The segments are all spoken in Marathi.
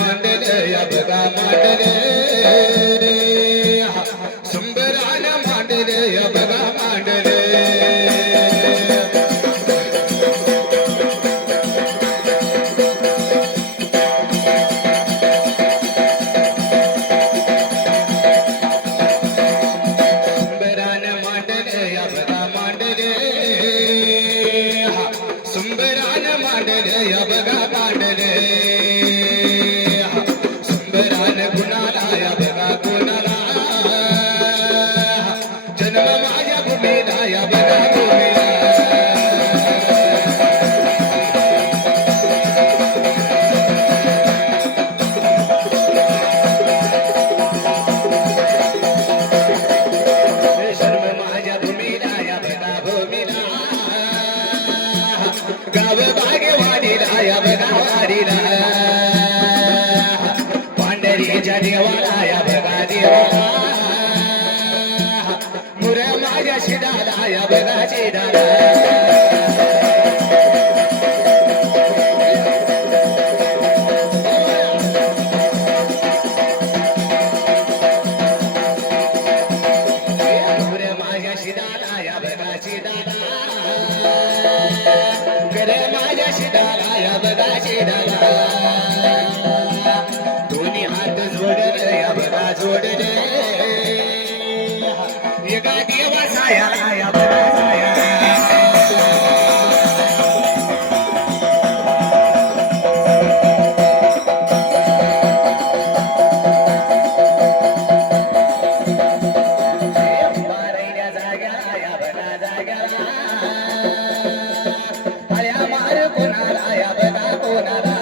मांडले या बघा मांडले सुंदरान मांडले या बघा मांडले पांढरीच्या देवाला या बघा देवाला मुर माझ्या शिडाला या बघा शिडाला मुर माझ्या शिडाला या बघा शिडाला गर माझ्या शिडाला या बघा शिडाला जोडले एका देवा सायाला या बघा साया मारैल्या जाग्याला या बघा जाग्याला आल्या मार कोणाला या बघा कोणाला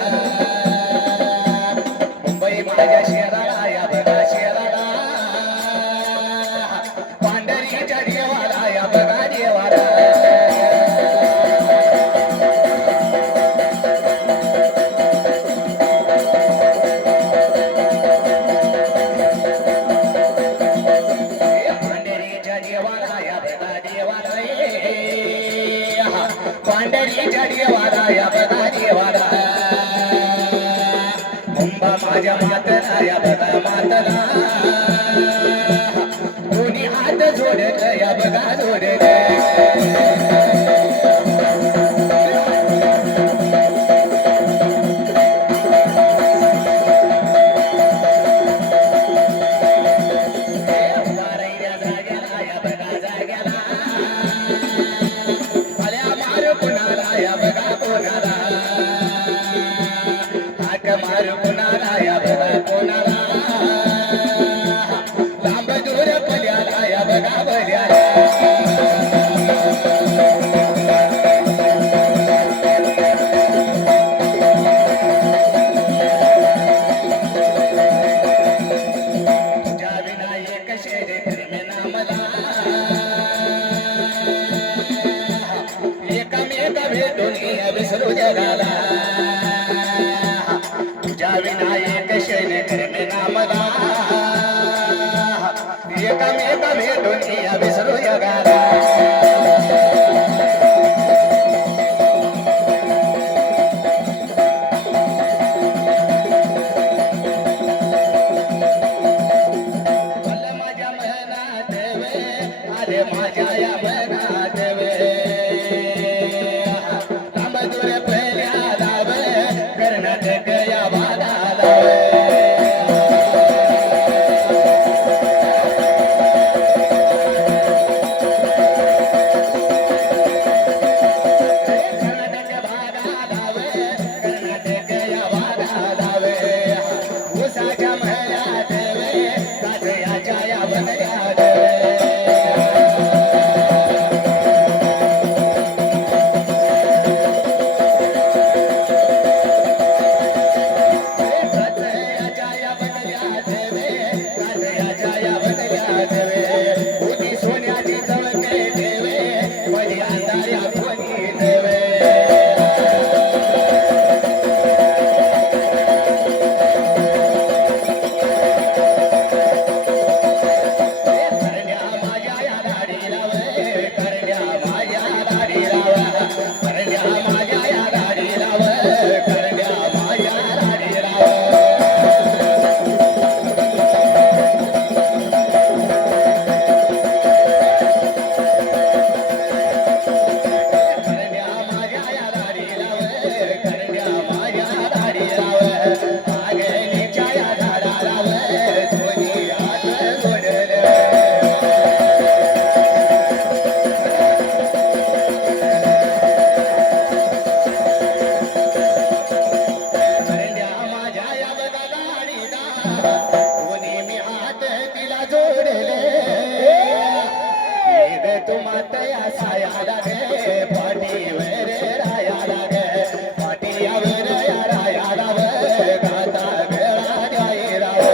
मुंबई माझ्या शहराला या बघा पांढरीच्या देवाला या बघा देवाला मुंबा माझ्या मातला या बघा मातला दोन्ही हात जोडले या बघा जोडले मार कोणाला या बघा कोणाला लांब दूर पल्याला या बघा भल्याला तुझ्या विना एक शेरे प्रेमेना मला एकामेक भेटून विसरू जगाला तुझ्या विनायक शैन करणे नामदा एकामेक भेटून या विसरू जगाला माझ्या मनात वे आले माझ्या या मनात वे लांबदूर पहिल्याला वे कर्नाटक या वादाला वे कोणी मी हात तिला जोडले तू मातया सायाला गे पाठीवर रायाला गे पाठीयावर रायाला गाता गळा जाई राव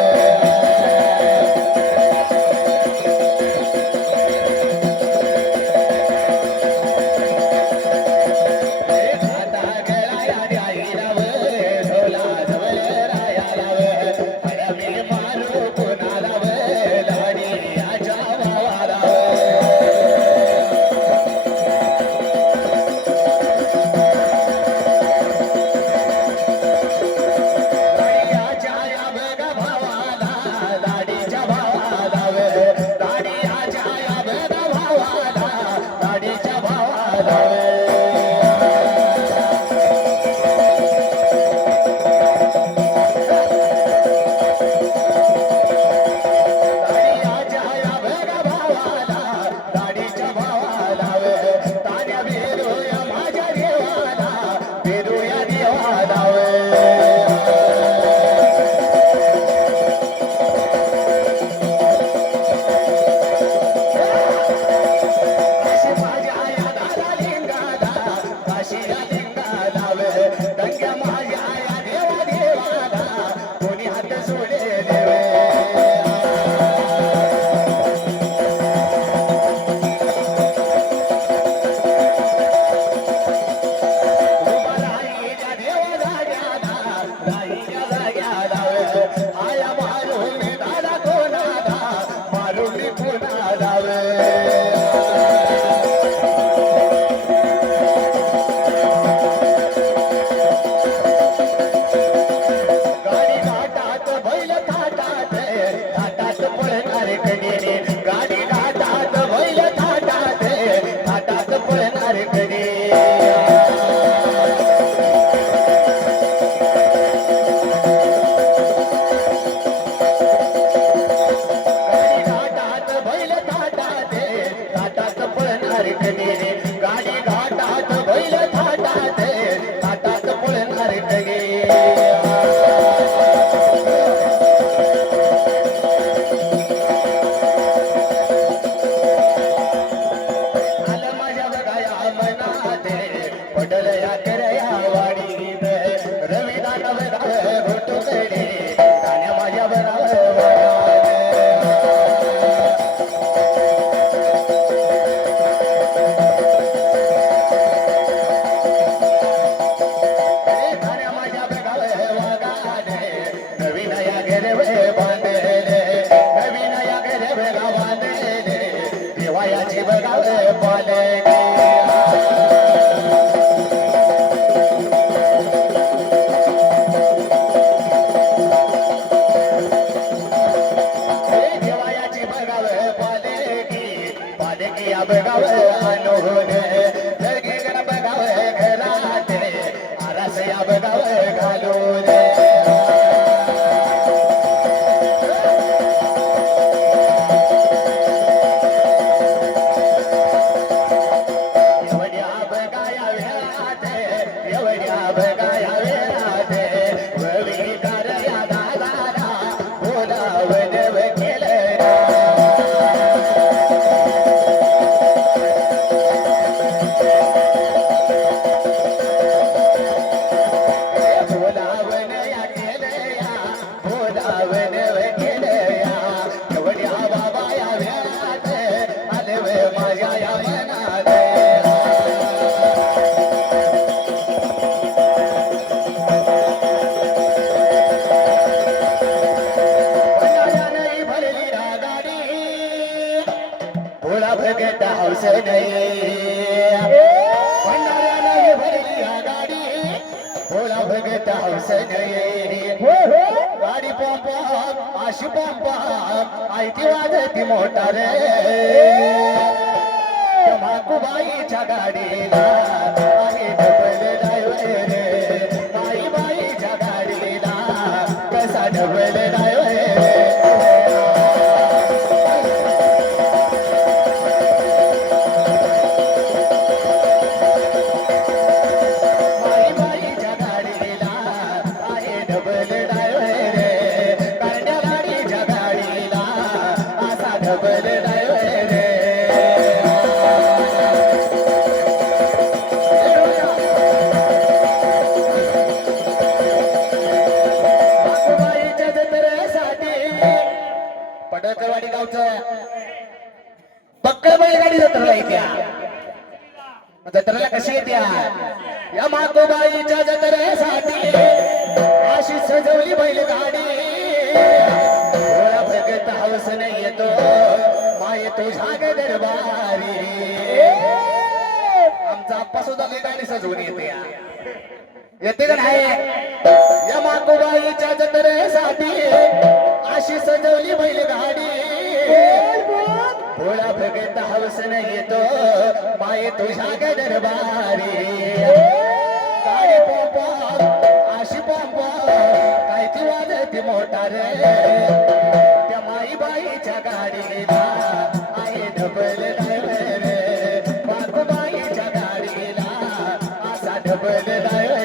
गाडी पंप आशी पंप आयती वाजती मोटार माकुबाईच्या गाडीला आणि डबल ड्रायव्हर माई बाईच्या गाडीला कसा डबल ड्रायव्हर माई बाईच्या गाडीला आहे डबल ड्रायव्हर गावचं पक्कळ बैलगाडी जत्रेला येत्या जत्रेला कशी येत्या या मातोबाईच्या जत्रेसाठी अशी सजवली बैलगाडी प्रगत हवस नाही येतो माये तुझ्या ग दरबारी आमचा आप्पा सुद्धा गाडी सजवून येते का नाही या मातोबाईच्या जत्रेसाठी अशी सजवली बैलगाडी भोळा भगत हवस नाही येतो माये तुझ्या ग दरबारी गाडी पंपा अशी पंपा काय ती वाजती मोटार त्या माईबाईच्या गाडीला आहे डबल ड्रायव्हर मातोबाईच्या गाडीला असा डबल ड्रायव्हर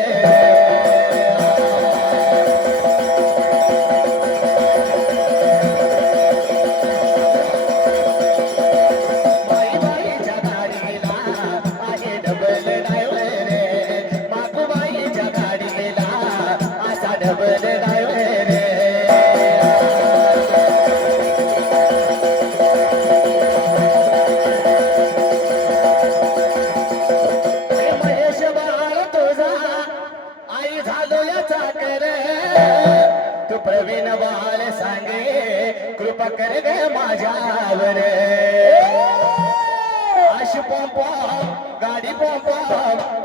प्रवीण बाळ सांगे कृपा कर ग माझ्यावर अशी पंपा गाडी पंपा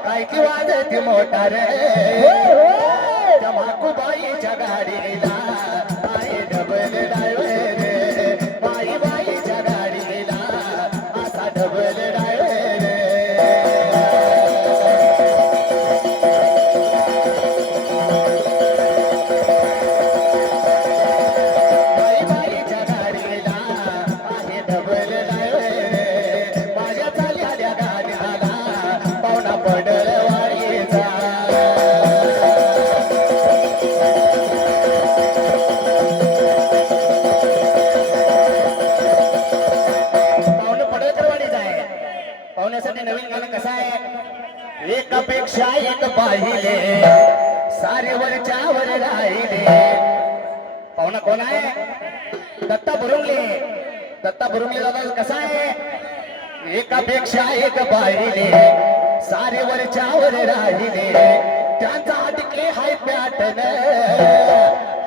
काय की वाजती मोटार त्या माकूबाईच्या गाडीला आहे डबल ड्रायव्हर बाईच्या गाडीला असा डबल ड्रायव्हर नवीन गाणं कसं आहे एकापेक्षा एक पाहिले सारे वरच्या वर राहिले पाहुणा कोण आहे दत्ता बुरुंगले दादा कसा आहे एकापेक्षा एक पाहिले सारे वरच्या वर राहिले त्यांचा अटके हाय पॅटर्न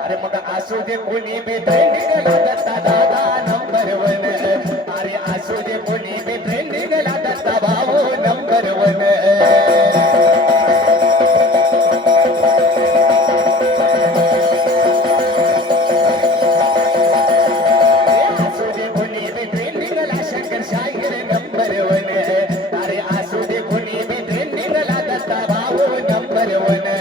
अरे मग असू दे कोणी बी ट्रेंडिंगला दत्ता दादा नंबर 1 अरे असू दे कोणी बी ट्रेंडिंगला दत्ता भाऊ नंबर 1 असू दे कोणी बी ट्रेंडिंगला शंकर शाहीर नंबर 1 अरे असू दे कोणी बी ट्रेंडिंगला दत्ता भाऊ नंबर 1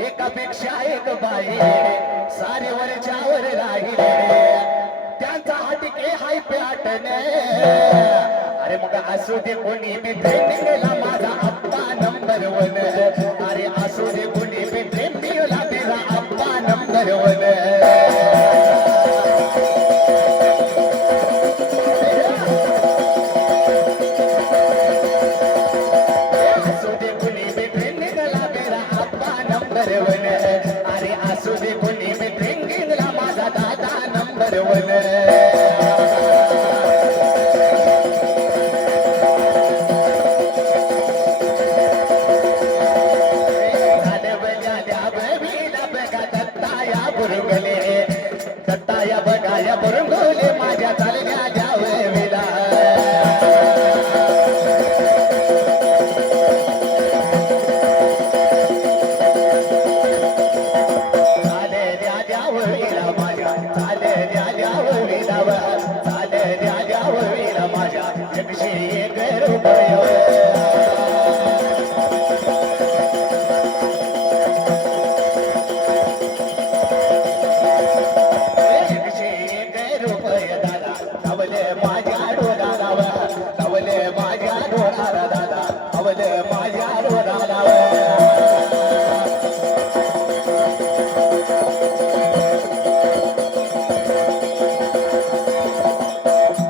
एकापेक्षा एक पाहिले सारे वरच्या वर राहिले त्यांचा हटके हाय पॅटर्न अरे मग असू दे कोणी बी ट्रेंडिंगला माझा आप्पा नंबर 1 अरे असू दे कोणी बी ट्रेंडिंगला मेरा आप्पा नंबर 1 अरे असू दे कोणी बी ट्रेंडिंगला माझा दादा नंबर 1 दत्ता या बघा या बुरुंगले माझ्या चालल्या जावेला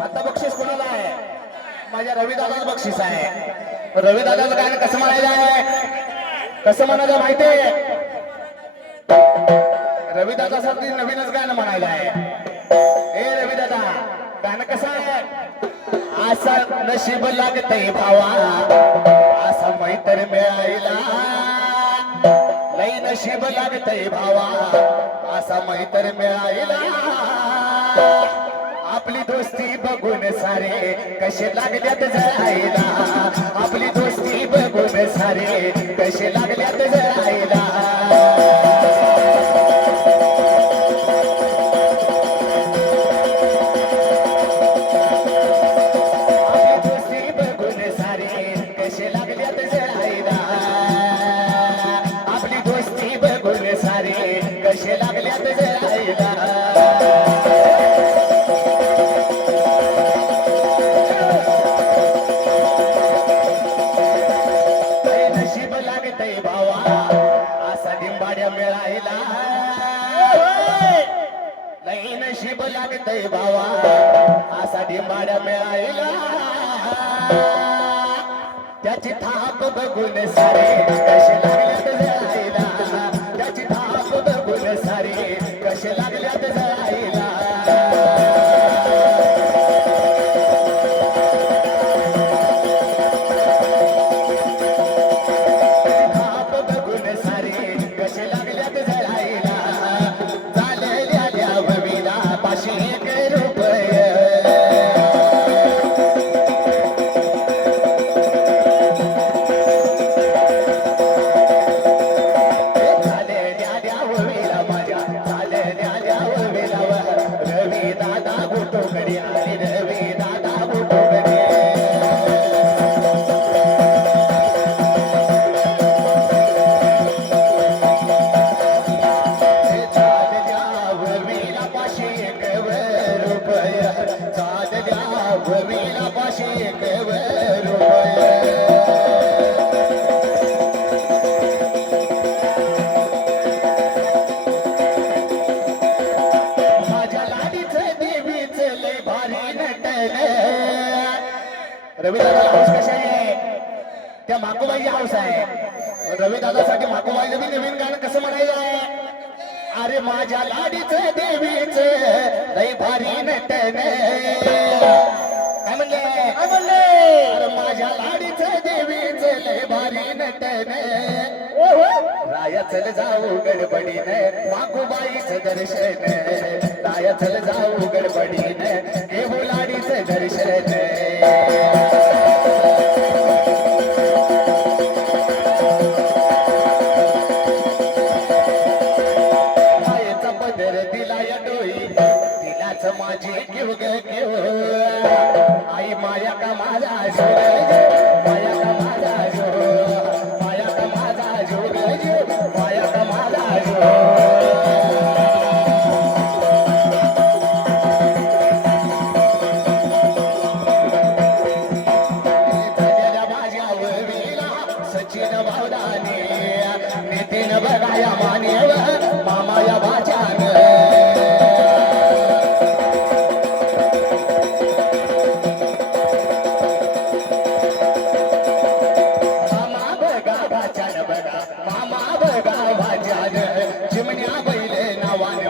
आता बक्षीस हाऊस आहे. रवी दादाचं गाणं कसं म्हणायचं आहे, कसं म्हणायचं माहितीये? रवी दादासाठी नवीनच गाणं म्हणायचं आहे. ए रवी दादा, गाणं कसं आहे? असं नशीब लागतंय भावा, असा मैत्र मिळायला. लई नशीब लागतंय भावा, असा मैत्र मिळायला. आपली दोस्ती बघून सारे कसे लागल्यात जळायला. आपली दोस्ती बघून सारे कसे लागल्यात जळायला. कसे लागल्यात जळायला. नशीब लागतंय भावा, असा डिंबाड्या मिळायला. लई नशीब लागतंय भावा, असा डिंबाड्या मिळायला. त्याची थाप बघून सारे कसे लागल्यात जळायला. त्याची थाप बघून सारे कसे लागल्यात जळायला. थाप बघून सारे कसे लागल्यात जळायला. चालल्या द्यावीला 501 रुपये. रवी दादा फोटो करी आणि रवी दादा फोटो करी. चालल्या ववीला 501 रुपये. चालल्या ववीला 501 रुपये. रवी दादा हाऊस कशा आहे? त्या माकोबाईची हाऊस आहे. रवी दादासाठी माकोबाईचं बी नवीन गाणं कसं म्हणायचं आहे? अरे माझ्या लाडीचं देवीचं लई भारी नटन. काय म्हणले, काय म्हणले? अरे माझ्या लाडीचं देवीचं लई भारी नटन. राया चल जाऊ गडबडीनं माकोबाईचं दर्शन. राया चल जाऊ गडबडीनं घेऊ लाडीचं दर्शन. मायेचा पदर दिला या डोई, दिलाच माझी घेऊ ग घेऊ. आई माया का माझा जोग, माया का माझा जोग, माया का माझा जोग, माया का माझा जोग. सचिन भावदाने नितीन बघाया मानेव मामाया भाच्यान. मामा बघा भाच्यान बघा, मामा बघा भाच्यान. चिमण्या बैल नावाने